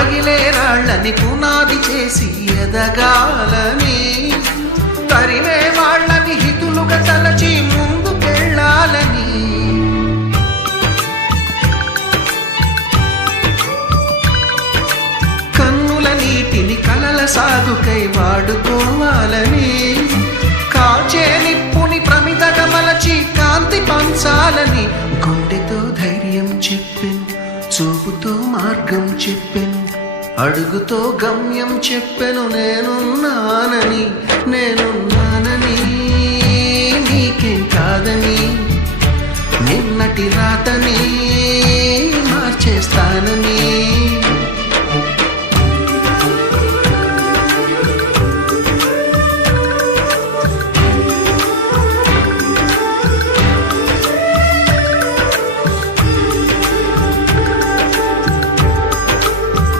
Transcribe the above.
పగిలే రాళ్ళని పునాది చేసి ఎదగాలని, తరిమే వాళ్ళని హితులుగా తలచి ముందుకెళ్ళాలని, కన్నుల నీటిని కలల సాగుకై వాడుకోవాలని, కాచే నిప్పుని ప్రమిదగా మలచి కాంతి పంచాలని, గుండెతో ధైర్యం చెప్పెను, చూపుతో మార్గం చెప్పెను, అడుగుతో గమ్యం చెప్పెను, నేనున్నానని నీకేం కాదని, నిన్నటి రాతని మార్చేస్తానని.